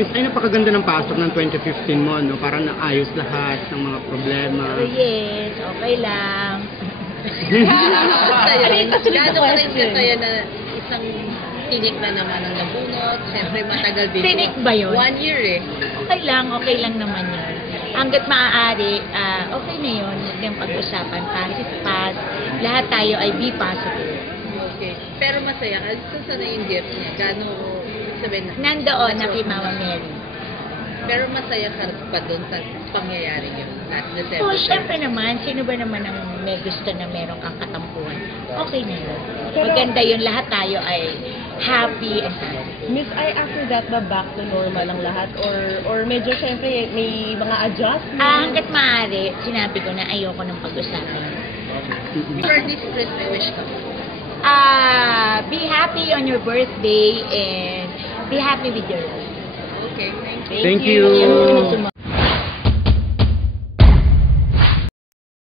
Miss, ay napakaganda ng pasok ng 2015 mo, no? Parang naayos lahat ng mga problema. So yes, okay lang. Gaano ka rin kasaya na isang tinik na naman ang nabunot? Siyempre matagal din. Tinik ba yun? 1 year eh. Okay lang naman yun. Hanggat maaari, okay na yun. Huwag niyang pag-usapan. Past is past. Lahat tayo ay be positive. Okay. Pero masaya ka. Saan na yung gift niya? Gaano sabihin na? Nandoon na kay Mama Mary. Pero masaya ka pa doon sa pangyayari yun. Last December. Oh, syempre naman. Sino ba naman ang may gusto na meron kang katampuhan? Okay na yun. Maganda yun. Lahat tayo ay happy and happy. Miss, ay after that ba back to normal ang lahat? Or medyo syempre may mga adjustments? Hanggat maaari, sinabi ko na ayoko ng pag-usapan. For this Christmas wish ka. Be happy on your birthday and be happy with your life. Okay, thank you. Thank you. Yan ang